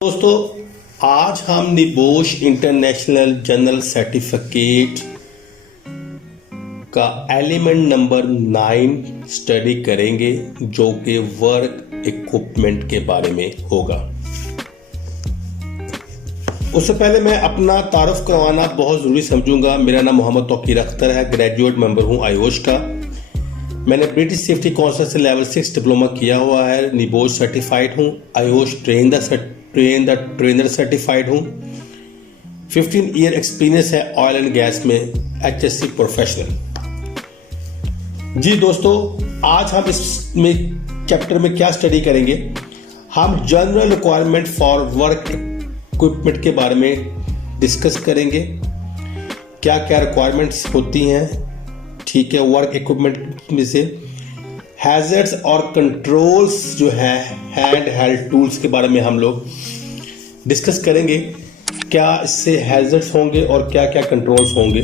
दोस्तों, आज हम निबोश इंटरनेशनल जनरल सर्टिफिकेट का एलिमेंट नंबर 9 स्टडी करेंगे, जो कि वर्क इक्विपमेंट के बारे में होगा। उससे पहले मैं अपना तारुफ करवाना बहुत ज़रूरी समझूंगा। मेरा नाम मोहम्मद तौकीर अख्तर है, ग्रेजुएट मेंबर हूं आयोश का। मैंने ब्रिटिश सेफ्टी काउंसिल से लेवल 6 डिप्लोमा किया हुआ है, निबोश सर्टिफाइड हूं, आयोश ट्रेनर सर्टिफाइड हूं। 15 ईयर एक्सपीरियंस है ऑयल एंड गैस में, HSC प्रोफेशनल। जी दोस्तों, आज हम इसमें चैप्टर में क्या स्टडी करेंगे, हम general requirement for work equipment के बारे में डिस्कस करेंगे। क्या क्या रिक्वायरमेंट्स होती हैं, ठीक है, वर्क इक्विपमेंट में से हैजर्ड्स और कंट्रोल्स जो है हैंड हेल्ड टूल्स के बारे में हम लोग डिस्कस करेंगे। क्या इससे हैजर्ड्स होंगे और क्या क्या कंट्रोल्स होंगे।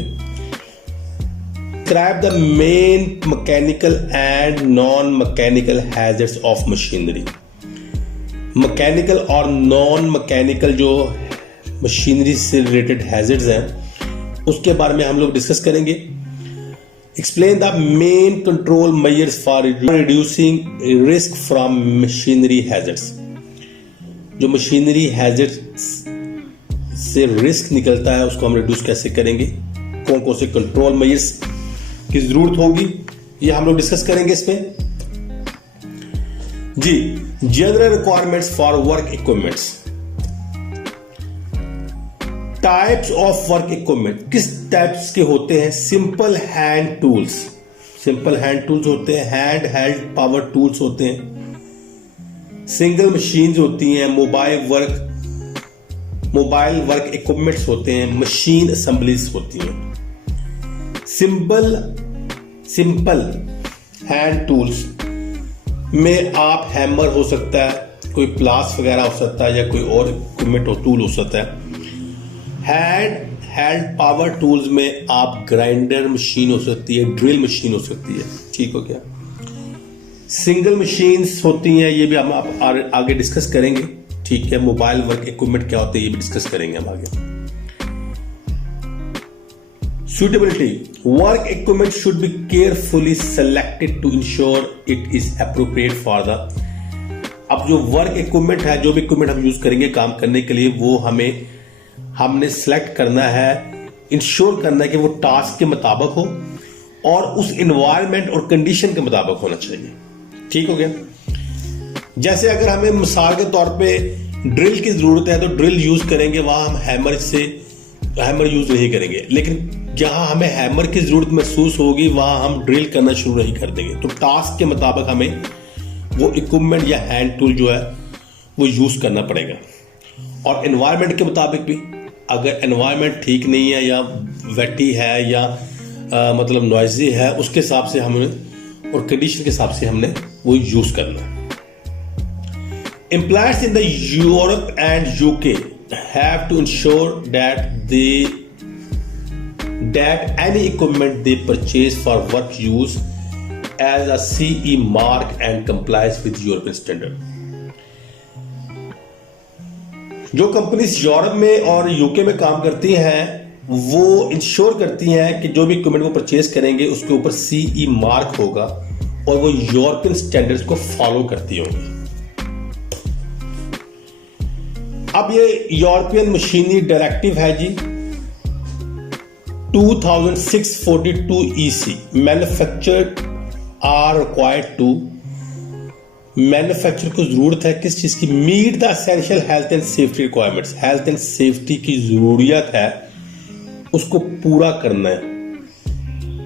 Describe the main mechanical and non mechanical hazards of machinery. Mechanical और नॉन मैकेनिकल जो मशीनरी से रिलेटेड हैजर्ड्स हैं उसके बारे में हम लोग डिस्कस करेंगे। Explain the main control measures for reducing risk from machinery hazards। जो मशीनरी हैजर्ड्स से रिस्क निकलता है उसको हम रिड्यूस कैसे करेंगे, कौन कौन से कंट्रोल मेजर्स की जरूरत होगी, ये हम लोग डिस्कस करेंगे इसमें। जी, general requirements for work equipments. Types of work equipment किस टाइप्स के होते हैं। Simple hand tools, simple hand tools होते हैं, हैंड हेल्ड पावर टूल्स होते हैं, सिंगल मशीन्स होती हैं, मोबाइल वर्क इक्विपमेंट्स होते हैं, मशीन असेंबलीज होती हैं। सिंपल हैंड टूल्स में आप हैमर हो सकता है, कोई प्लास वगैरह हो सकता है, या कोई और इक्विपमेंट और टूल हो सकता है। हैंड हेल्ड पावर टूल्स में आप ग्राइंडर मशीन हो सकती है, ड्रिल मशीन हो सकती है, ठीक हो गया। सिंगल मशीन्स होती हैं, ये भी हम आप आगे डिस्कस करेंगे, ठीक है। मोबाइल वर्क इक्विपमेंट क्या होते हैं ये भी डिस्कस करेंगे हम आगे। Suitability, work equipment should be carefully selected to ensure it is appropriate for the. अब जो वर्क इक्विपमेंट है, जो भी इक्विपमेंट हम यूज करेंगे काम करने के लिए, वो हमने सिलेक्ट करना है, इंश्योर करना है कि वो टास्क के मुताबिक हो और उस एनवायरनमेंट और कंडीशन के मुताबिक होना चाहिए, ठीक हो गया। जैसे अगर हमें मिसाल के तौर पे ड्रिल की जरूरत है तो ड्रिल यूज करेंगे, वहां हम हैमर यूज नहीं करेंगे, लेकिन जहां हमें हैमर की जरूरत महसूस होगी वहां हम ड्रिल करना शुरू नहीं कर देंगे। तो टास्क के मुताबिक हमें वो इक्विपमेंट या हैंड टूल जो है वो यूज करना पड़ेगा। और एनवायरनमेंट के मुताबिक भी, अगर एनवायरनमेंट ठीक नहीं है या वेटी है या मतलब नॉइजी है, उसके हिसाब से हमने और कंडीशन के हिसाब से हमने वो यूज करना है। Employers in the Europe and UK have to ensure that any equipment they purchase for work use as a CE mark and complies with European standard. जो कंपनीज यूरोप में और यूके में काम करती हैं वो इंश्योर करती हैं कि जो भी इक्विपमेंट वो परचेज करेंगे उसके ऊपर CE मार्क होगा और वो यूरोपियन स्टैंडर्ड्स को फॉलो करती होंगी। अब ये यूरोपियन मशीनरी डायरेक्टिव है जी 2642 EC। Manufacturers are required to, manufacture को जरूरत है किस चीज की, meet the essential health and safety requirements. Health and safety की जरूरियत है, उसको पूरा करना है।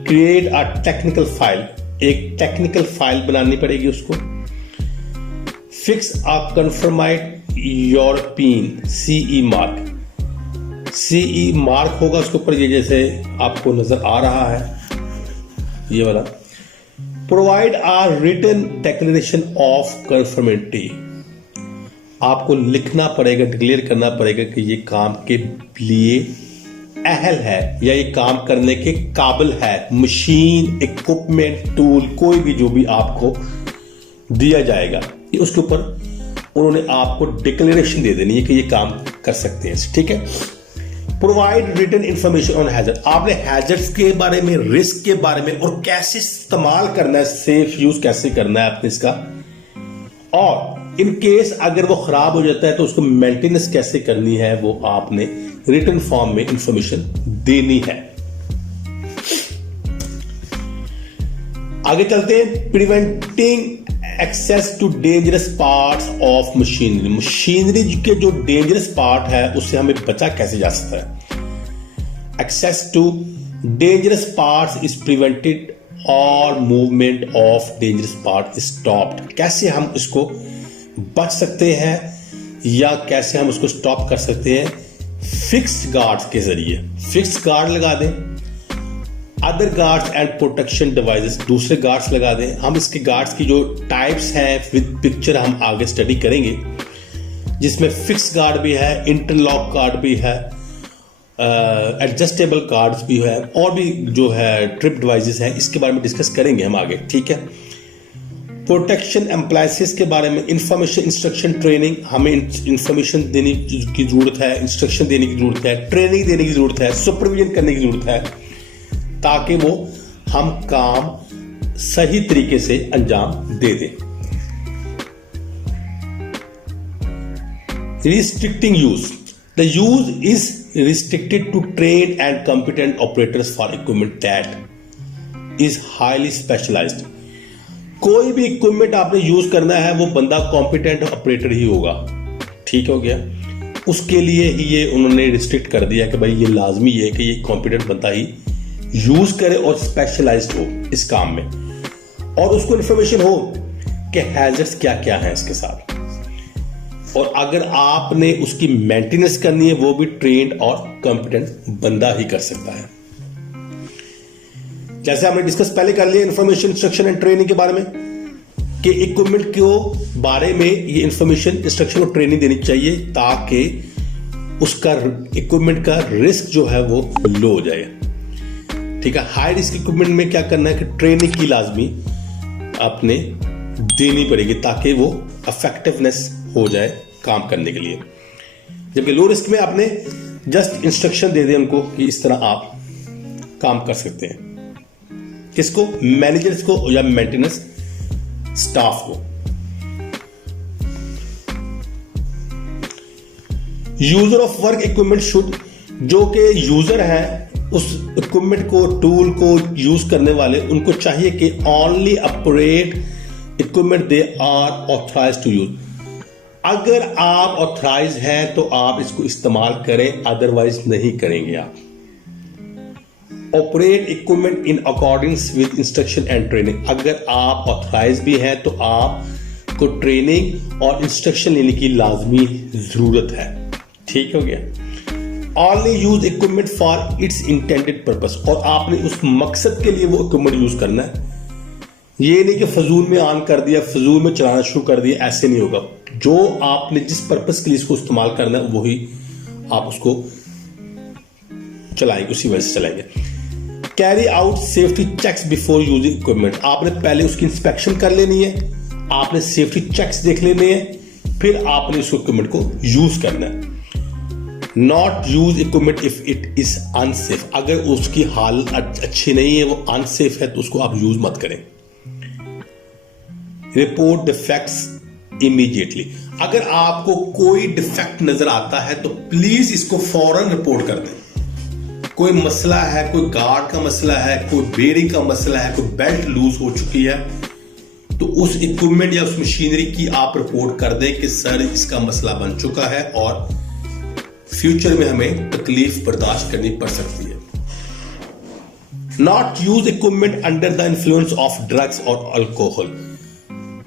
क्रिएट अ टेक्निकल फाइल, एक टेक्निकल फाइल बनानी पड़ेगी उसको। Fix a conformed European CE mark, CE mark होगा उसके ऊपर, ये जैसे आपको नजर आ रहा है ये वाला। Provide a written declaration of conformity, आपको लिखना पड़ेगा, डिक्लेयर करना पड़ेगा कि ये काम के लिए अहल है या ये काम करने के काबिल है। मशीन, इक्विपमेंट, टूल, कोई भी जो भी आपको दिया जाएगा, ये उसके ऊपर उन्होंने आपको डिक्लेरेशन दे देनी है कि ये काम कर सकते हैं, ठीक है। Provide written information on hazard, आपने हैजर्ड्स के बारे में, रिस्क के बारे में और कैसे इस्तेमाल करना है, सेफ यूज कैसे करना है आपने इसका, और इन केस अगर वो खराब हो जाता है तो उसको मेंटेनेंस कैसे करनी है, वो आपने रिटन फॉर्म में इंफॉर्मेशन देनी है। आगे चलते हैं, preventing access to dangerous parts of machinery, machinery के जो डेंजरस पार्ट है उससे हमें बचा कैसे जा सकता है। Access to dangerous parts is prevented और movement of dangerous part is stopped, कैसे हम इसको बच सकते हैं या कैसे हम उसको स्टॉप कर सकते हैं। फिक्स्ड गार्ड्स के जरिए, फिक्स्ड गार्ड लगा दें, other guards and protection devices, दूसरे गार्ड्स लगा दें। हम इसके गार्ड्स की जो टाइप्स हैं विद पिक्चर हम आगे स्टडी करेंगे, जिसमें फिक्स गार्ड भी है, इंटरलॉक गार्ड भी है, एडजस्टेबल कार्ड्स भी है, और भी जो है ट्रिप डिवाइसेस हैं, इसके बारे में डिस्कस करेंगे हम आगे, ठीक है। प्रोटेक्शन एम्प्लायंसेस के बारे में, इंफॉर्मेशन इंस्ट्रक्शन ट्रेनिंग, हमें इंफॉर्मेशन देने की जरूरत है, इंस्ट्रक्शन देने की जरूरत है, ट्रेनिंग देने की जरूरत है, सुपरविजन करने की जरूरत है, ताकि वो हम काम सही तरीके से अंजाम दे दें। Restricting use, the use is restricted to trained and competent operators for equipment that is highly specialized। कोई भी इक्विपमेंट आपने यूज करना है वो बंदा कॉम्पिटेंट ऑपरेटर ही होगा, ठीक हो गया। उसके लिए ही ये उन्होंने रिस्ट्रिक्ट कर दिया कि भाई ये लाजमी है कि ये कॉम्पिटेंट बंदा ही यूज करे और स्पेशलाइज्ड हो इस काम में, और उसको इंफॉर्मेशन हो कि हैजर्ड्स क्या क्या है इसके साथ, और अगर आपने उसकी मेंटेनेंस करनी है वो भी ट्रेंड और कॉम्पिटेंट बंदा ही कर सकता है। जैसे हमने डिस्कस पहले कर लिया इंफॉर्मेशन इंस्ट्रक्शन एंड ट्रेनिंग के बारे में, कि इक्विपमेंट के बारे में ये इंफॉर्मेशन इंस्ट्रक्शन और ट्रेनिंग देनी चाहिए ताकि उसका इक्विपमेंट का रिस्क जो है वो लो हो जाए, ठीक है। हाई रिस्क इक्विपमेंट में क्या करना है कि ट्रेनिंग की लाजमी आपने देनी पड़ेगी ताकि वो इफेक्टिवनेस हो जाए काम करने के लिए, जबकि लो रिस्क में आपने जस्ट इंस्ट्रक्शन दे दे उनको कि इस तरह आप काम कर सकते हैं। किसको? मैनेजर्स को या मेंटेनेंस स्टाफ को। User of work equipment should, जो कि यूजर है उस इक्विपमेंट को, टूल को यूज करने वाले, उनको चाहिए कि only operate equipment they are authorised to use. अगर आप ऑथराइज हैं तो आप इसको इस्तेमाल करें, अदरवाइज नहीं करेंगे आप। Operate equipment in according with instruction and training, अगर आप ऑथराइज भी हैं तो आपको ट्रेनिंग और इंस्ट्रक्शन लेने की लाजमी जरूरत है, ठीक हो गया। Only use equipment for its intended purpose, और आपने उस मकसद के लिए वो इक्विपमेंट यूज करना है। ये नहीं कि फजूल में ऑन कर दिया, फजूल में चलाना शुरू कर दिया, ऐसे नहीं होगा। जो आपने जिस पर्पस के लिए इसको इस्तेमाल करना है वही आप उसको चलाएंगे, उसी वजह से चलाएंगे। Carry out safety checks before using equipment, आपने पहले उसकी इंस्पेक्शन कर लेनी है, आपने सेफ्टी चेक्स देख लेने हैं, फिर आपने उस इक्विपमेंट को यूज करना है। Not use equipment if it is unsafe, अगर उसकी हालत अच्छी नहीं है, वो अनसेफ है, तो उसको आप यूज मत करें। रिपोर्ट डिफेक्ट्स इमीडिएटली, अगर आपको कोई डिफेक्ट नजर आता है तो प्लीज इसको फौरन रिपोर्ट कर दें। कोई मसला है, कोई गार्ड का मसला है, कोई बेरिंग का मसला है, कोई बेल्ट लूज हो चुकी है, तो उस इक्विपमेंट या उस मशीनरी की आप रिपोर्ट कर दें कि सर इसका मसला बन चुका है और फ्यूचर में हमें तकलीफ बर्दाश्त करनी पड़ सकती है। Not use equipment under the influence of drugs और अल्कोहल,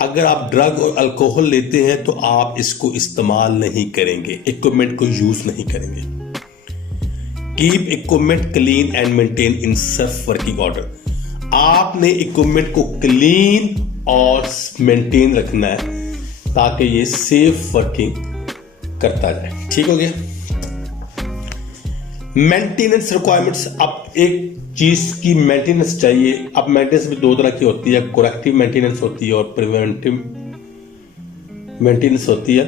अगर आप ड्रग और अल्कोहल लेते हैं तो आप इसको इस्तेमाल नहीं करेंगे, इक्विपमेंट को यूज नहीं करेंगे। Keep equipment clean and maintain in safe working order, आपने इक्विपमेंट को क्लीन और मेंटेन रखना है ताकि ये सेफ वर्किंग करता जाए, ठीक हो गया। मेंटेनेंस रिक्वायरमेंट्स, अब एक चीज की मेंटेनेंस चाहिए। अब मेंटेनेंस भी दो तरह की होती है, कोरेक्टिव मेंटेनेंस होती है और प्रिवेंटिव मेंटेनेंस होती है।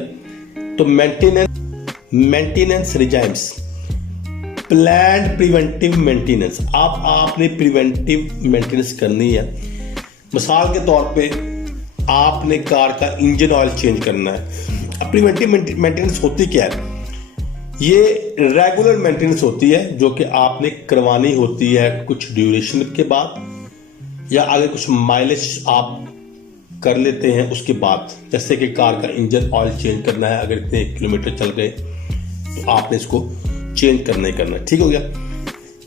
तो maintenance regimes planned preventive maintenance. आपने प्रिवेंटिव मेंटेनेंस करनी है। मिसाल के तौर पे आपने कार का इंजन ऑयल चेंज करना है। अब प्रिवेंटिव मेंटेनेंस होती क्या है? ये रेगुलर मेंटेनेंस होती है जो कि आपने करवानी होती है कुछ ड्यूरेशन के बाद, या अगर कुछ माइलेज आप कर लेते हैं उसके बाद। जैसे कि कार का इंजन ऑयल चेंज करना है, अगर इतने किलोमीटर चल गए तो आपने इसको चेंज करना ही करना है। ठीक हो गया।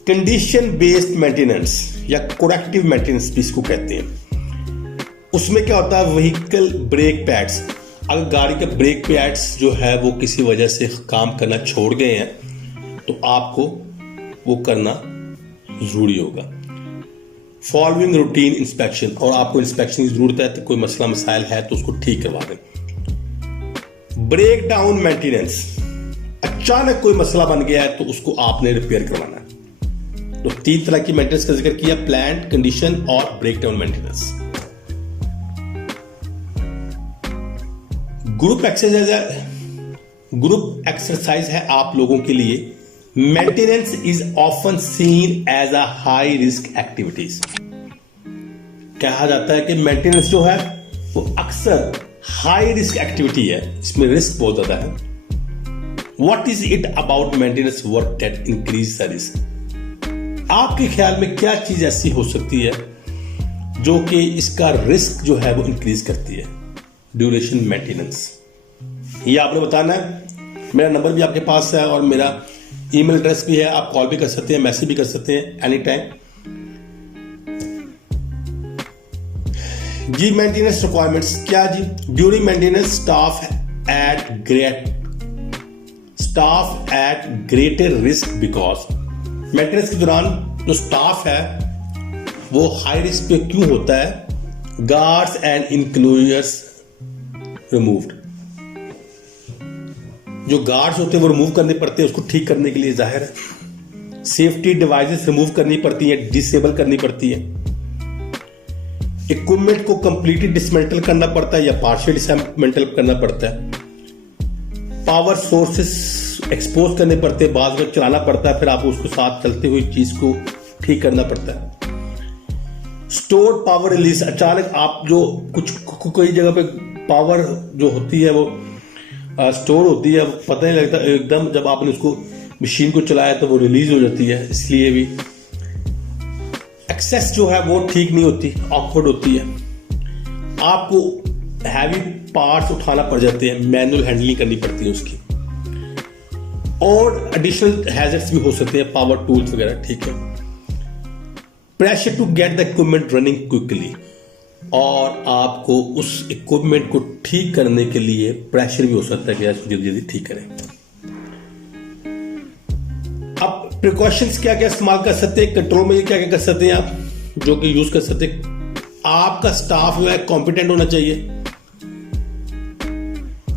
कंडीशन बेस्ड मेंटेनेंस या कोरेक्टिव मेंटेनेंस भी इसको कहते हैं। उसमें क्या होता है, व्हीकल ब्रेक पैड्स। अगर गाड़ी के ब्रेक पैड्स जो है वो किसी वजह से काम करना छोड़ गए हैं तो आपको वो करना जरूरी होगा। फॉलोइंग रूटीन इंस्पेक्शन, और आपको इंस्पेक्शन की जरूरत है तो कोई मसला मसाइल है तो उसको ठीक करवा दें। ब्रेक डाउन मेंटेनेंस, अचानक कोई मसला बन गया है तो उसको आपने रिपेयर करवाना है। तो 3 तरह की मेंटेनेंस का जिक्र किया, प्लान्ड, कंडीशन और break down maintenance. Group exercise है आप लोगों के लिए। Maintenance is often seen as a high risk activities. कहा जाता है कि मेंटेनेंस जो है वो अक्सर हाई रिस्क एक्टिविटी है, इसमें रिस्क बहुत ज्यादा है। What is it about maintenance work that increase the risk? आपके ख्याल में क्या चीज ऐसी हो सकती है जो कि इसका रिस्क जो है वो इंक्रीज करती है? ड्यूरेशन मेंटेनेंस, ये आपने बताना है। मेरा नंबर भी आपके पास है और मेरा ईमेल एड्रेस भी है, आप कॉल भी कर सकते हैं, मैसेज भी कर सकते हैं एनी टाइम। जी मेंटेनेंस रिक्वायरमेंट्स क्या जी? During maintenance staff at greater risk because maintenance के दौरान जो स्टाफ है वो हाई रिस्क पे क्यों होता है? गार्ड्स एंड इंक्लूजर्स रिमूव्ड, जो गार्ड्स होते हैं वो रिमूव करने पड़ते हैं उसको ठीक करने के लिए, जाहिर है। सेफ्टी डिवाइसेस रिमूव करनी पड़ती है, डिसेबल करनी पड़ती है। इक्विपमेंट को कंप्लीटली डिसमेंटल करना पड़ता है या पार्शियल डिसमेंटल करना पड़ता है। पावर सोर्सेस एक्सपोज करने पड़ते हैं, बाद में चलाना पड़ता है, फिर आपको उसको साथ चलते हुए चीज को ठीक करना पड़ता है। स्टोर पावर रिलीज, अचानक आप जो कुछ कोई जगह पे पावर जो होती है वो स्टोर होती है, पता नहीं लगता, एकदम जब आपने उसको मशीन को चलाया तो वो रिलीज हो जाती है। इसलिए भी एक्सेस जो है वो ठीक नहीं होती, ऑकवर्ड होती है। आपको हैवी पार्ट्स उठाना पड़ जाते हैं, मैनुअल हैंडलिंग करनी पड़ती है उसकी, और एडिशनल हैजर्ड्स भी हो सकते हैं, पावर टूल्स वगैरह। ठीक है। Pressure to get the equipment running quickly, और आपको उस इक्विपमेंट को ठीक करने के लिए प्रेशर भी हो सकता है कि इसको जल्दी जल्दी ठीक करें। अब प्रिकॉशंस क्या क्या इस्तेमाल कर सकते हैं, कंट्रोल में क्या क्या कर सकते हैं आप जो कि यूज कर सकते हैं? आपका स्टाफ जो है कॉम्पिटेंट होना चाहिए।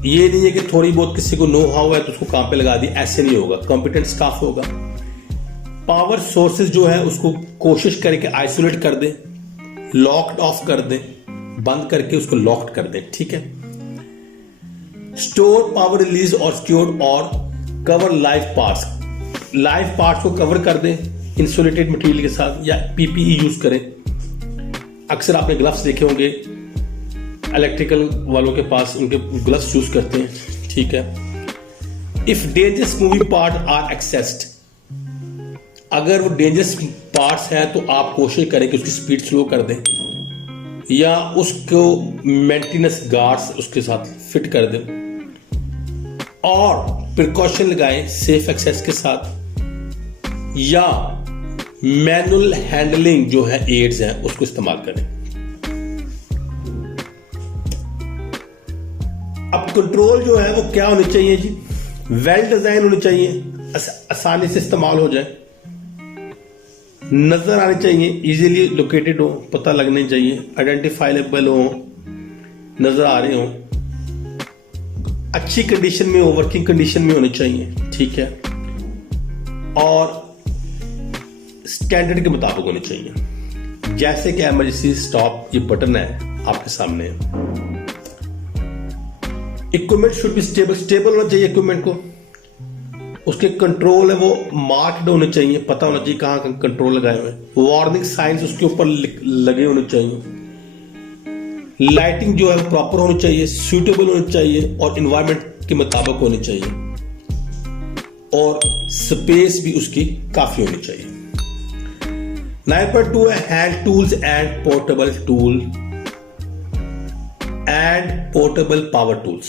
ये नहीं है कि थोड़ी बहुत किसी को नो हाउ है तो उसको काम पे लगा दी, ऐसे नहीं होगा। कॉम्पिटेंट स्टाफ होगा। पावर सोर्सेज जो है उसको कोशिश करके आइसोलेट कर दें, लॉक्ड ऑफ कर दें, बंद करके उसको लॉक्ड कर दें। ठीक है। स्टोर पावर रिलीज और सिक्योर और कवर लाइव पार्ट्स को कवर कर दें इंसुलेटेड मटेरियल के साथ, या पीपीई यूज करें। अक्सर आपने ग्लव्स देखे होंगे, इलेक्ट्रिकल वालों के पास उनके ग्लव्स यूज करते हैं। ठीक है। If dangerous moving part are accessed, अगर वो डेंजरस पार्ट्स है तो आप कोशिश करें कि उसकी स्पीड स्लो कर दें, या उसको मेंटेनेंस गार्ड्स उसके साथ फिट कर दें, और प्रिकॉशन लगाएं सेफ एक्सेस के साथ, या मैनुअल हैंडलिंग जो है एड्स हैं उसको इस्तेमाल करें। अब कंट्रोल जो है वो क्या होने चाहिए जी? वेल डिजाइन होने चाहिए, आसानी से इस्तेमाल हो जाए, नजर आने चाहिए, इजीली लोकेटेड हो, पता लगने चाहिए, आइडेंटिफाइबल हो, नजर आ रहे हो, अच्छी कंडीशन में हो, वर्किंग कंडीशन में होने चाहिए। ठीक है। और स्टैंडर्ड के मुताबिक होने चाहिए। जैसे कि इमरजेंसी स्टॉप, ये बटन है आपके सामने, equipment should be stable, stable होना चाहिए इक्विपमेंट को, उसके कंट्रोल है वो मार्क्ड होने चाहिए, पता होना चाहिए कहाँ कंट्रोल लगाए हुए हैं, वार्निंग साइंस उसके ऊपर लगे होने चाहिए, लाइटिंग जो है वो प्रॉपर होनी चाहिए, सूटेबल होनी चाहिए और इन्वायरमेंट के मुताबिक होनी चाहिए, और स्पेस भी उसकी काफी होनी चाहिए। 9.2 है hand tools and portable tool and portable power tools.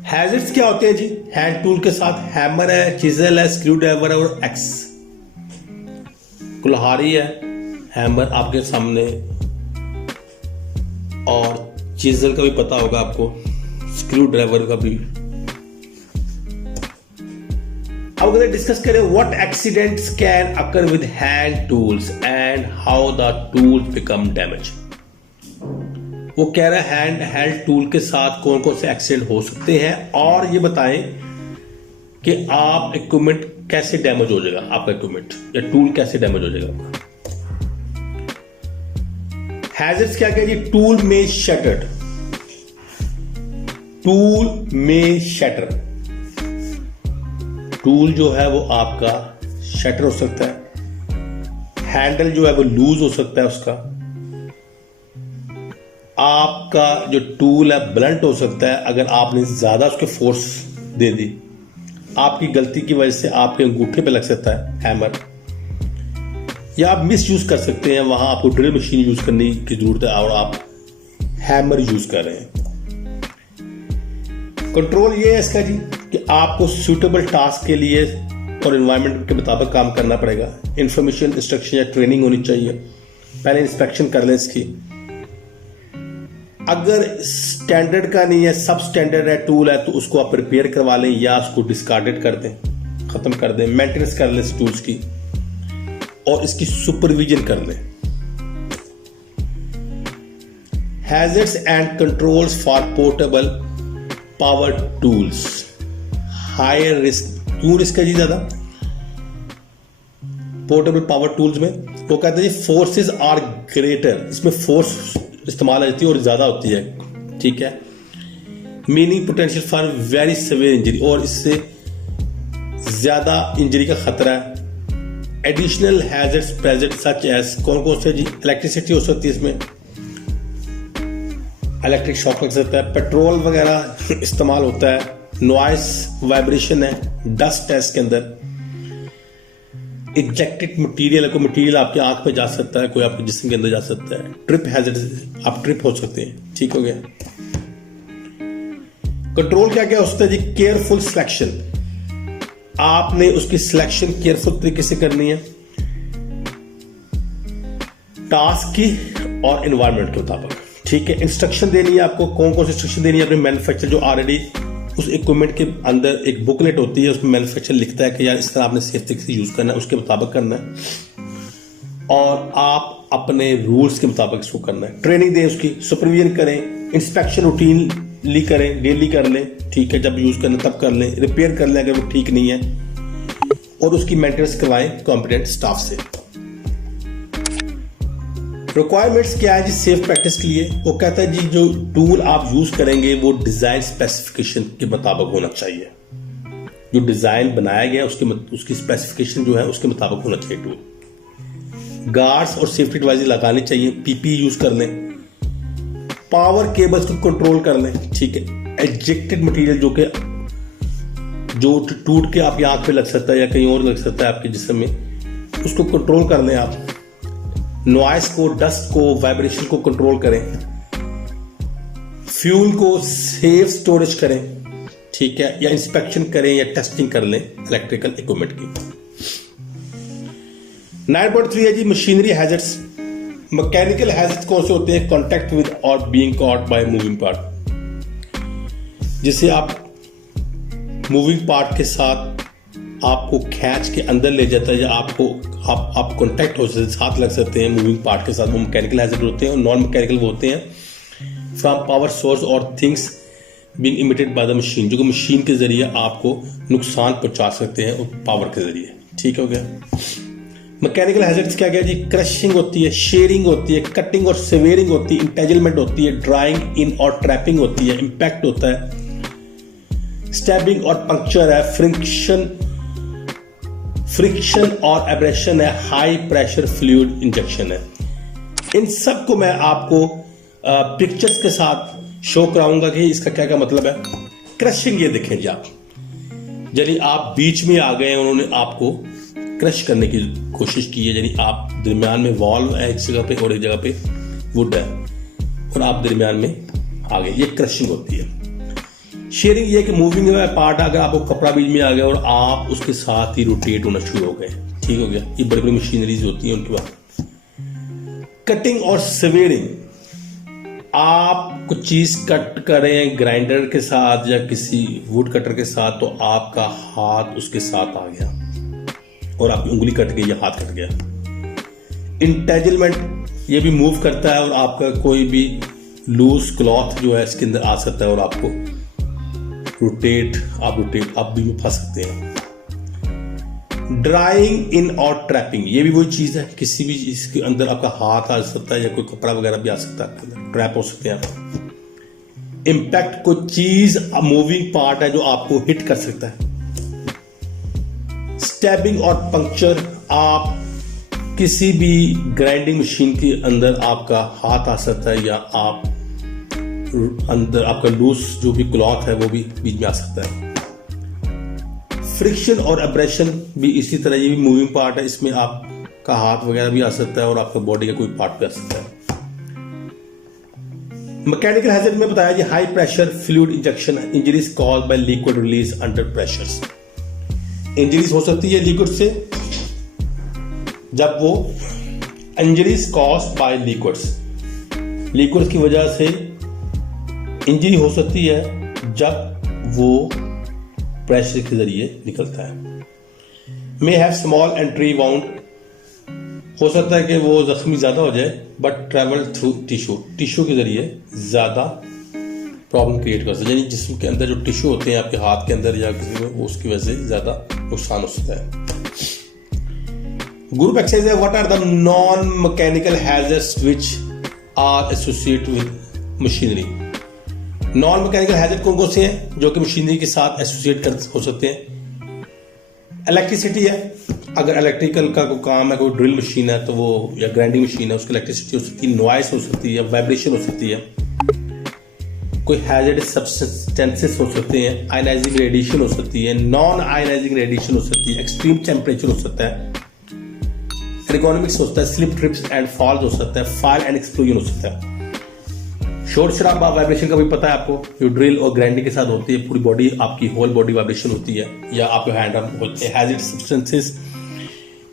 Hazards क्या होते हैं जी? हैंड टूल के साथ हैमर है, चिजल है, स्क्रू ड्राइवर है और एक्स, कुल्हाड़ी है, हैमर आपके सामने, और चिजल का भी पता होगा आपको, स्क्रू ड्राइवर का भी। अब अगर डिस्कस करें what accidents can occur with hand tools and how the tools become damage. वो कह रहा है हैंड टूल के साथ कौन कौन से एक्सीडेंट हो सकते हैं, और ये बताएं कि आप इक्विपमेंट कैसे डैमेज हो जाएगा, आपका इक्विपमेंट या टूल कैसे डैमेज हो जाएगा आपका। हैजर्ड्स क्या कहें जी? टूल में शटर्ड, टूल में शटर, टूल जो है वो आपका शटर हो सकता है, हैंडल जो है वो लूज हो सकता है उसका, आपका जो टूल है ब्लंट हो सकता है अगर आपने ज्यादा उसके फोर्स दे दी, आपकी गलती की वजह से आपके अंगूठे पे लग सकता है हैमर, या आप मिस यूज कर सकते हैं, वहां आपको ड्रिल मशीन यूज करने की जरूरत है और आप हैमर यूज कर रहे हैं। कंट्रोल ये है इसका जी कि आपको सूटेबल टास्क के लिए और एनवायरनमेंट के मुताबिक काम करना पड़ेगा। इंफॉर्मेशन, इंस्ट्रक्शन या ट्रेनिंग होनी चाहिए, पहले इंस्पेक्शन कर लें इसकी। अगर स्टैंडर्ड का नहीं है, सब स्टैंडर्ड है टूल है, तो उसको आप रिपेयर करवा लें या उसको डिस्कार्डेड कर दें, खत्म कर दें, मेंटेनेंस कर लें इस टूल्स की और इसकी सुपरविजन कर लें। Hazards and controls for portable power tools, higher risk. क्यों रिस्क है जी ज्यादा पोर्टेबल पावर टूल्स में? वो कहते हैं फोर्सेस आर ग्रेटर, इसमें फोर्स इस्तेमाल होती है और ज्यादा होती है, ठीक है। Meaning potential for very severe injury, और इससे ज्यादा इंजरी का खतरा है। Additional hazards present such as, कौन कौन से जी? इलेक्ट्रिसिटी हो सकती है इसमें, इलेक्ट्रिक शॉक लग सकता है, पेट्रोल वगैरह इस्तेमाल होता है, नॉइस, वाइब्रेशन है, डस्ट है इसके अंदर, इजेक्टेड मटेरियल है, कोई मटेरियल आपकी आंख में जा सकता है, कोई आपके जिस्म के अंदर जा सकता है, ट्रिप हैजर्ड, आप ट्रिप हो सकते हैं, ठीक हो गया। कंट्रोल क्या क्या हो सकता है जी? केयरफुल सिलेक्शन, आपने उसकी सिलेक्शन केयरफुल तरीके से करनी है, टास्क की और एनवायरनमेंट के मुताबिक, ठीक है। इंस्ट्रक्शन देनी है आपको, कौन कौन सी इंस्ट्रक्शन देनी है अपने मैन्युफैक्चर, जो ऑलरेडी उस इक्विपमेंट के अंदर एक बुकलेट होती है, उसमें मैन्युफैक्चर लिखता है कि यार इस तरह आपने सेफ्टी से यूज करना है, उसके मुताबिक करना है और आप अपने रूल्स के मुताबिक इसको करना है। ट्रेनिंग दें उसकी, सुपरविजन करें, इंस्पेक्शन रूटीनली करें, डेली कर लें, ठीक है, जब यूज करना तब कर लें, रिपेयर कर लें अगर वो ठीक नहीं है, और उसकी मेंटेनेंस करवाएं कॉम्पिटेंट स्टाफ से। रिक्वायरमेंट्स क्या है जी सेफ प्रैक्टिस के लिए? वो कहता है जी जो टूल आप यूज करेंगे वो डिजाइन स्पेसिफिकेशन के मुताबिक होना चाहिए, जो डिजाइन बनाया गया उसकी स्पेसिफिकेशन जो है उसके मुताबिक होना चाहिए टूल। गार्ड्स और सेफ्टी डिवाइस लगानी चाहिए, पीपी यूज कर लें, पावर केबल्स को कंट्रोल कर लें, ठीक है। एजेक्टेड मटेरियल जो टूट के आपकी आंख पे लग सकता है या कहीं और लग सकता है आपके जिस्म में, उसको कंट्रोल कर लें आप। नॉइस को, डस्ट को, वाइब्रेशन को कंट्रोल करें, फ्यूल को सेफ स्टोरेज करें, ठीक है, या इंस्पेक्शन करें या टेस्टिंग कर लें इलेक्ट्रिकल इक्विपमेंट की। 9.3 है जी मशीनरी हैजर्ड्स। मैकेनिकल हैजर्ड्स कौन से होते हैं? कॉन्टैक्ट विद और being caught by moving part, जिसे आप मूविंग पार्ट के साथ आपको खींच के अंदर ले जाता है, या आप कांटेक्ट हो सकते, साथ लग सकते हैं मूविंग पार्ट के साथ, वो मैकेनिकल हैजर्ड होते हैं। और नॉन मैकेनिकल वो होते हैं फ्रॉम पावर सोर्स और things being emitted by the machine, जो कि मशीन के जरिए आपको नुकसान पहुंचा सकते हैं और पावर के जरिए, ठीक हो गया। मैकेनिकल हैजर्ड्स क्या क्या जी? क्रशिंग होती है, शेयरिंग होती है, कटिंग और सेवेरिंग होती है, इंटेजलमेंट होती है, ड्राइंग इन और ट्रैपिंग होती है, इंपैक्ट होता है, स्टैबिंग और पंक्चर है, फ्रिक्शन और एब्रेशन है, हाई प्रेशर फ्लूइड इंजेक्शन है। इन सब को मैं आपको पिक्चर्स के साथ शो कराऊंगा कि इसका क्या क्या मतलब है। क्रशिंग ये देखें जी आप, यानी आप बीच में आ गए, उन्होंने आपको क्रश करने की कोशिश की है, यानी आप दरमियान में वॉल्व है एक जगह पे और एक जगह पे वुड है और आप दरमियान में आ गए, ये क्रशिंग होती है। शेयरिंग ये कि मूविंग पार्ट, अगर आपको कपड़ा बीच में आ गया और आप उसके साथ ही रोटेट होना शुरू हो गए, ठीक हो गया, ये बड़ी बड़ी मशीनरीज होती हैं उनके बाद। कटिंग और सवेरिंग, आप कुछ चीज कट करें ग्राइंडर के साथ या किसी वुड कटर के साथ, तो आपका हाथ उसके साथ आ गया और आपकी उंगली कट गई या हाथ कट गया। इंटेजलमेंट ये भी मूव करता है और आपका कोई भी लूज क्लॉथ जो है इसके अंदर आ सकता है और आपको आप भी फंस सकते हैं। ड्राइंग इन और ट्रैपिंग, ये भी वही चीज है, किसी भी चीज के अंदर आपका हाथ आ सकता है या कोई कपड़ा वगैरह भी आ सकता है, ट्रैप हो सकते हैं आप। इंपैक्ट, कोई चीज मूविंग पार्ट है जो आपको हिट कर सकता है। स्टैबिंग और पंक्चर, आप किसी भी ग्राइंडिंग मशीन के अंदर आपका हाथ आ सकता है या आप अंदर आपका लूज जो भी क्लॉथ है वो भी बीच में आ सकता है। फ्रिक्शन और एब्रेशन भी इसी तरह, ये भी मूविंग पार्ट है, इसमें आपका हाथ वगैरह भी आ सकता है और आपका बॉडी का कोई पार्ट भी आ सकता है। मैकेनिकल हैजर्ड में बताया जी, high pressure fluid injection, injuries caused by liquid release under pressures. इंजरीज हो सकती है लिक्विड से, जब वो इंजरीज कॉज्ड बाय लिक्विड्स की वजह से इंजरी हो सकती है जब वो प्रेशर के जरिए निकलता है। May have small entry wound, हो सकता है कि वो जख्मी ज्यादा हो जाए, बट ट्रेवल थ्रू टिश्यू के जरिए ज्यादा प्रॉब्लम क्रिएट कर सकते हैं, यानी जिस्म के अंदर जो टिश्यू होते हैं आपके हाथ के अंदर या किसी में, वो उसकी वजह से ज्यादा नुकसान हो सकता है। ग्रुप एक्सरसाइज है, what are the non mechanical hazards which are associated with machinery. Non mechanical hazard कौन कौन से हैं जो कि मशीनरी के साथ एसोसिएट हो सकते हैं? इलेक्ट्रिसिटी है, अगर इलेक्ट्रिकल का कोई काम है, कोई ड्रिल मशीन है तो वो, या ग्राइंडिंग मशीन है, उसकी इलेक्ट्रिसिटी हो सकती है, नॉइस हो सकती है, वाइब्रेशन हो सकती है, कोई हैजर्डस सब्सटेंसेस हो सकते हैं, आयनाइजिंग रेडिएशन हो सकती है, नॉन आयनाइजिंग रेडिएशन हो सकती है, एक्सट्रीम टेम्परेचर हो सकता है, एर्गोनॉमिक्स हो सकता है, स्लिप ट्रिप्स एंड फॉल्स हो सकता है, फायर एंड एक्सप्लोजन हो सकता है। शोर शराबा वाइब्रेशन का भी पता है आपको, जो ड्रिल और ग्राइंडिंग के साथ होती है, पूरी बॉडी, आपकी होल बॉडी वाइब्रेशन होती है, या आपके हैंड होते हैं। हैजर्ड सब्सटेंसेस,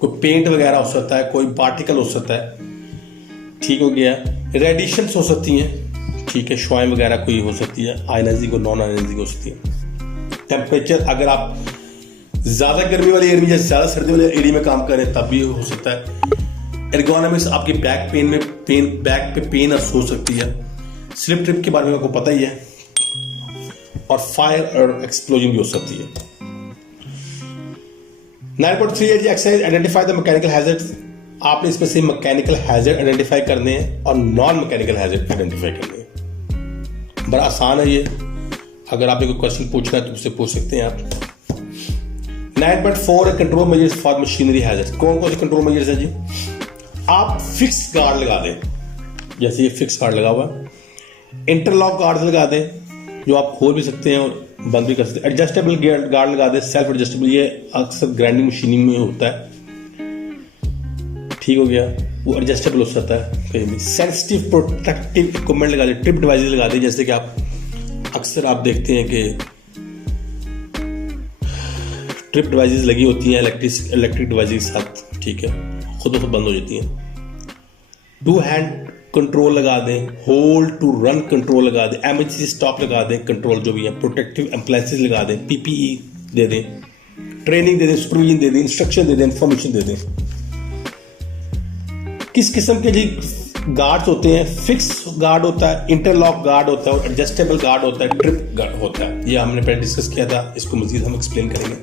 कोई पेंट वगैरह हो सकता है, कोई पार्टिकल हो सकता है, ठीक हो गया। रेडिएशन हो सकती हैं, ठीक है, शुआएं वगैरह कोई हो सकती है, आयनाइजिंग और नॉन आयनाइजिंग हो सकती है। टेम्परेचर, अगर आप ज्यादा गर्मी वाले एरिया में, ज्यादा सर्दी वाले एरिया में काम करें तब भी हो सकता है। एर्गोनॉमिक्स, आपकी बैक पे पेन हो सकती है। स्लिप ट्रिप के बारे में आपको पता ही है, और फायर और एक्सप्लोजन भी हो सकती है। 9.3 exercise, identify the mechanical hazards. आपने इसमें से मैकेनिकल हैजर्ड आइडेंटिफाई करने हैं और नॉन मैकेनिकल हैजर्ड आइडेंटिफाई करने हैं। बड़ा आसान है ये, अगर आपने कोई क्वेश्चन पूछना है तो मुझसे पूछ सकते हैं आप। 9.4 control measures for machinery hazard. कौन कौन से कंट्रोल मेजर्स हैं जी? आप फिक्स गार्ड लगा दें, जैसे ये फिक्स गार्ड लगा हुआ है, इंटरलॉक गार्ड लगा दें जो आप खोल भी सकते हैं और बंद भी कर सकते हैं। एडजस्टेबल गार्ड लगा दें, सेल्फ एडजस्टेबल, ये अक्सर ग्राइंडिंग मशीनिंग में होता है, ठीक हो गया, वो एडजस्टेबल हो सकता है कहीं भी। सेंसिटिव प्रोटेक्टिव इक्विपमेंट लगा दें, ट्रिप डिवाइसेस लगा दें, जैसे कि आप अक्सर आप देखते हैं कि ट्रिप डिवाइसेस लगी होती हैं इलेक्ट्रिक डिवाइस के साथ, ठीक है, खुद से बंद हो जाती हैं। टू हैंड कंट्रोल लगा दें, होल्ड टू रन कंट्रोल लगा दें, एमएचसी स्टॉप लगा दें, कंट्रोल जो भी है, प्रोटेक्टिव एप्लायंसेस लगा दें, पीपीई दे दें, ट्रेनिंग दे दें, सुपरविजन दे दें, इंस्ट्रक्शन दे दें, इंफॉर्मेशन दे दें। किस किस्म के लिए गार्ड्स होते हैं? फिक्स गार्ड होता है, इंटरलॉक गार्ड होता है और एडजस्टेबल गार्ड होता है, ट्रिप गार्ड होता है। ये हमने पहले डिस्कस किया था, इसको मजीद हम एक्सप्लेन करेंगे।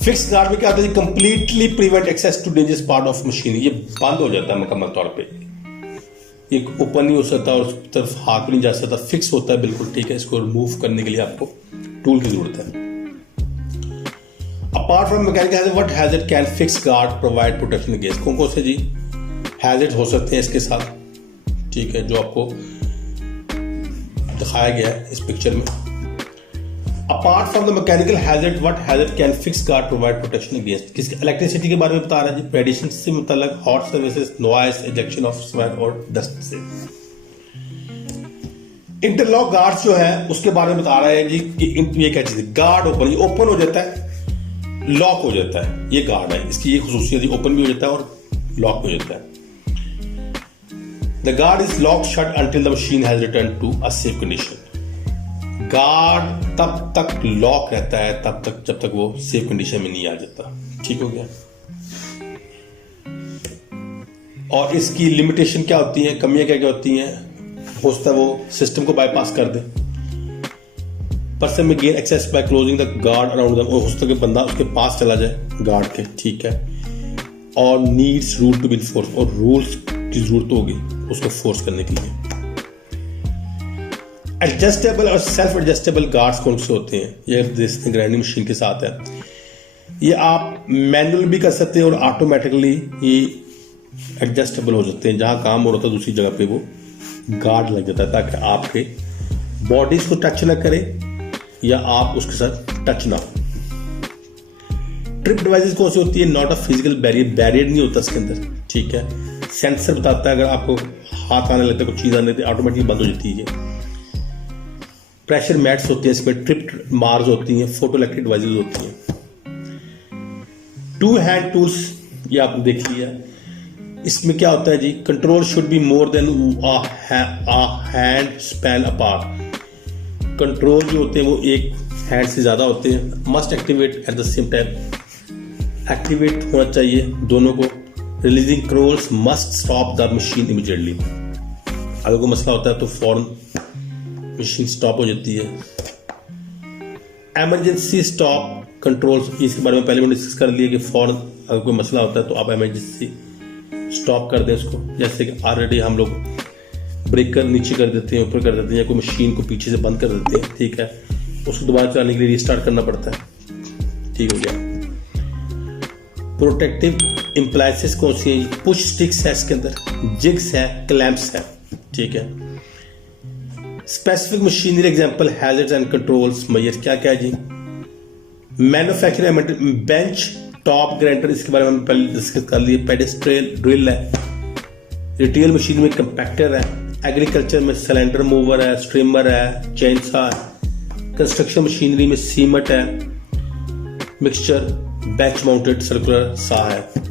फिक्स गार्ड में क्या होता है, completely prevent access to dangerous part of machine, ये बंद हो जाता है मुकम्मल तौर पे, ये ओपन नहीं हो सकता और उस तरफ हाथ भी नहीं जा सकता, फिक्स होता है बिल्कुल, ठीक है। इसको रिमूव करने के लिए आपको टूल की जरूरत है। Apart from mechanical hazard, what hazard can fix guard provide protection against? कौन कौन से जी हैजर्ड हो सकते हैं इसके साथ, ठीक है, जो आपको दिखाया गया है इस पिक्चर में। Apart from the mechanical hazard, what hazard can fix guard provide protection against? किसके? इलेक्ट्रिसिटी के बारे में बता रहा है जी, रेडिएशन से मुतल्लक, hot services, noise, ejection of sweat और डस्ट से। इंटरलॉक गार्ड्स जो है उसके बारे में बता रहा है जी कि ये क्या चीज है, गार्ड ओपन हो जाता है, लॉक हो जाता है, ये गार्ड है, इसकी ये खुसूसियत, ओपन भी हो जाता है और लॉक हो जाता है। The guard is lock shut until the machine has return to a safe condition. Guard तब तक लॉक रहता है तब तक जब तक वो सेफ कंडीशन में नहीं आ जाता, ठीक हो गया। और इसकी लिमिटेशन क्या होती है, कमियां क्या क्या होती हैं? हो सकता है वो सिस्टम को बाईपास कर दे, person may gain access by closing the guard around them, हो सकता है कि बंदा उसके पास चला जाए गार्ड के, ठीक है। और needs rule to be enforce, और रूल्स की जरूरत होगी उसको फोर्स करने के लिए। एडजस्टेबल और सेल्फ एडजस्टेबल गार्ड्स कौन से होते हैं? ये ग्राइंडिंग मशीन के साथ है, ये आप मैनुअल भी कर सकते हैं और ऑटोमेटिकली ये एडजस्टेबल हो सकते हैं। जहां काम हो रहा था दूसरी जगह पे वो गार्ड लग जाता है ताकि आपके बॉडीज को टच ना करे या आप उसके साथ टच ना हो। ट्रिप डिवाइसेस कौन सी होती है? नॉट अ फिजिकल बैरियर नहीं होता इसके अंदर, ठीक है। सेंसर बताता है अगर आपको हाथ आने लगता है, कुछ चीज आने लगती है, ऑटोमेटिकली बंद हो जाती है। प्रेशर मैट्स होती है इसमें, ट्रिप मार्स होती हैं, फोटो इलेक्ट्रिक डिवाइसेस होती हैं। टू हैंड टूल्स, ये आपने देख लिया। इसमें क्या होता है जी, control should be more than a hand span apart. Control जो होते हैं वो एक हैंड से ज्यादा होते हैं। Must activate at the same time, activate होना चाहिए दोनों को। Releasing controls must stop the machine immediately, अगर कोई मसला होता है तो फौरन मशीन स्टॉप हो जाती है। इमरजेंसी स्टॉप कंट्रोल्स, इसके बारे में पहले मैंने डिस्कस कर लिया कि फौरन अगर कोई मसला होता है तो आप इमरजेंसी स्टॉप कर दें उसको। जैसे कि ऑलरेडी हम लोग ब्रेकर नीचे कर देते हैं, ऊपर कर देते हैं, या कोई मशीन को पीछे से बंद कर देते हैं, ठीक है, उसको दोबारा चलाने के लिए रिस्टार्ट करना पड़ता है, ठीक हो गया। प्रोटेक्टिव इम्प्लायंसेस कौन सी है? पुश स्टिक्स है इसके अंदर, जिग्स है, क्लैंप्स है, ठीक है। Specific machinery example hazards and controls measures क्या क्या है जी? मैन्युफैक्चरिंग बेंच टॉप ग्राइंडर, इसके बारे में हम पहले डिस्कस कर लिए। पेडेस्ट्रियल ड्रिल है, रिटेल मशीन में कंपैक्टर है, एग्रीकल्चर में सिलेंडर मूवर है, स्ट्रीमर है, चेनसा है, कंस्ट्रक्शन मशीनरी में सीमेंट है, मिक्सचर, बेंच माउंटेड सर्कुलर सा है।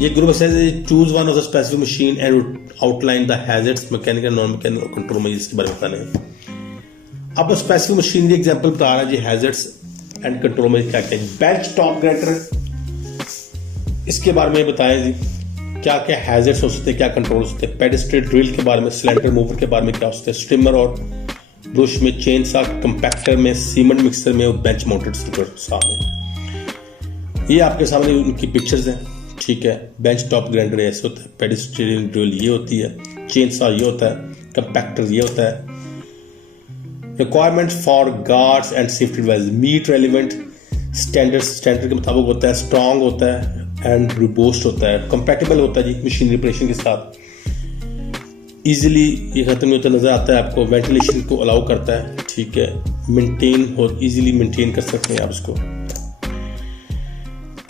ये group says choose one of the specific machine and outline the hazards, mechanical, non mechanical और कंट्रोल मेजर्स के बारे में बताने हैं। अब स्पेसिफिक मशीनरी एग्जांपल बता रहा है जी, हैजर्ड्स एंड कंट्रोल मेजर्स क्या क्या है। बेंच टॉप ग्राइंडर, इसके बारे में बताएं जी क्या क्या हैजर्ड्स हो सकते हैं, क्या कंट्रोल होते हैं। पेडेस्ट्रियल ड्रिल के बारे में, सिलेंडर मूवर के बारे में क्या होते हैं, स्ट्रीमर और ब्रुश में, चेन सा, कंपैक्टर में, सीमेंट मिक्सर में और बेंच माउंटेड सर्कुलर सा में। ये आपके सामने उनकी पिक्चर्स हैं, ठीक है। बेंच टॉप ग्राइंडर ऐसे होता है, पेडेस्ट्रियल ड्रिल ये होती है, चेन सा ये होता है, कंपैक्टर ये होता है। Requirement for guards and safety device meet relevant standard के मुताबिक होता है, स्ट्रांग होता है एंड रिबोस्ट होता है, कंपैटिबल होता है जी मशीनरी ऑपरेशन के साथ, इजीली ये खत्म नहीं होता, नजर आता है आपको, वेंटिलेशन को अलाउ करता है, ठीक है, मेंटेन हो, इजीली मेंटेन कर सकते हैं आप इसको।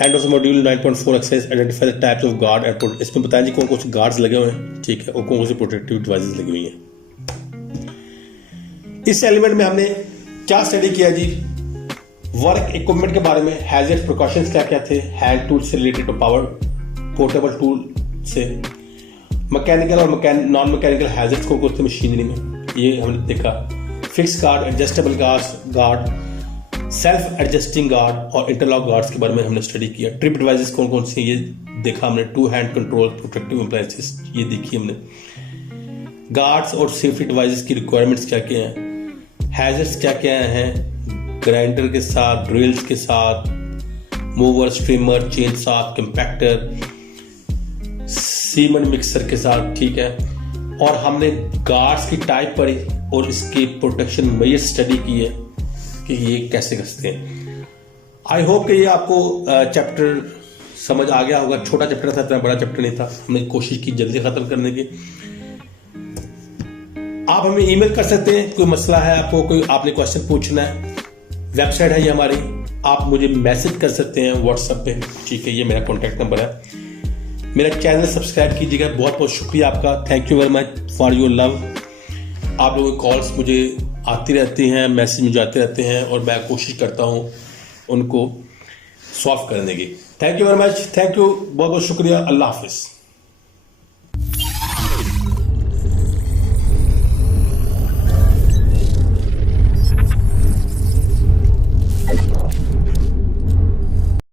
End of module 9.4 exercise identify the types of guard and, इसमें बताया जी कौन कौन से गार्ड्स लगे हुए हैं, ठीक है, और कौन कौन से प्रोटेक्टिव डिवाइसेस लगी हुई हैं। इस एलिमेंट में हमने क्या स्टडी किया जी? वर्क इक्विपमेंट के बारे में, हैजर्ड प्रिकॉशंस क्या क्या थे, हैंड टूल से related to power portable tool से, मैकेनिकल और नॉन मैकेनिकल हैजर्ड्स को होते मशीनरी में, ये हमने देखा। Fix guard, adjustable guard, self adjusting guard और इंटरलॉक गार्ड्स के बारे में हमने स्टडी किया। ट्रिप डिवाइसेस कौन कौन सी ये देखा हमने। Two hand control, protective appliances ये देखी हमने। गार्ड्स और सेफ्टी डिवाइसेस की रिक्वायरमेंट्स क्या क्या हैं, हैजर्ड्स क्या क्या हैं, ग्राइंडर के साथ, ड्रिल्स के साथ, mower, trimmer, chain saw, compactor, cement mixer के साथ, ठीक है। और हमने गार्ड्स की टाइप पढ़ी और इसकी प्रोटेक्शन मेजर स्टडी की है कि ये कैसे कसते हैं। आई होप कि ये आपको चैप्टर समझ आ गया होगा। छोटा चैप्टर था, इतना बड़ा चैप्टर नहीं था। हमने कोशिश की जल्दी खत्म करने की। आप हमें ईमेल कर सकते हैं, कोई मसला है आपको, कोई आपने क्वेश्चन पूछना है। वेबसाइट है ये हमारी, आप मुझे मैसेज कर सकते हैं व्हाट्सएप पे, ठीक है। ये मेरा कॉन्टैक्ट नंबर है। मेरा चैनल सब्सक्राइब कीजिएगा। बहुत बहुत शुक्रिया आपका। Thank you very much for your love. आप लोगों की कॉल्स मुझे आती रहती हैं, मैसेज मुझे आते रहते हैं और मैं कोशिश करता हूँ उनको सॉल्व करने की। Thank you very much. Thank you, बहुत बहुत शुक्रिया। अल्लाह हाफिज़।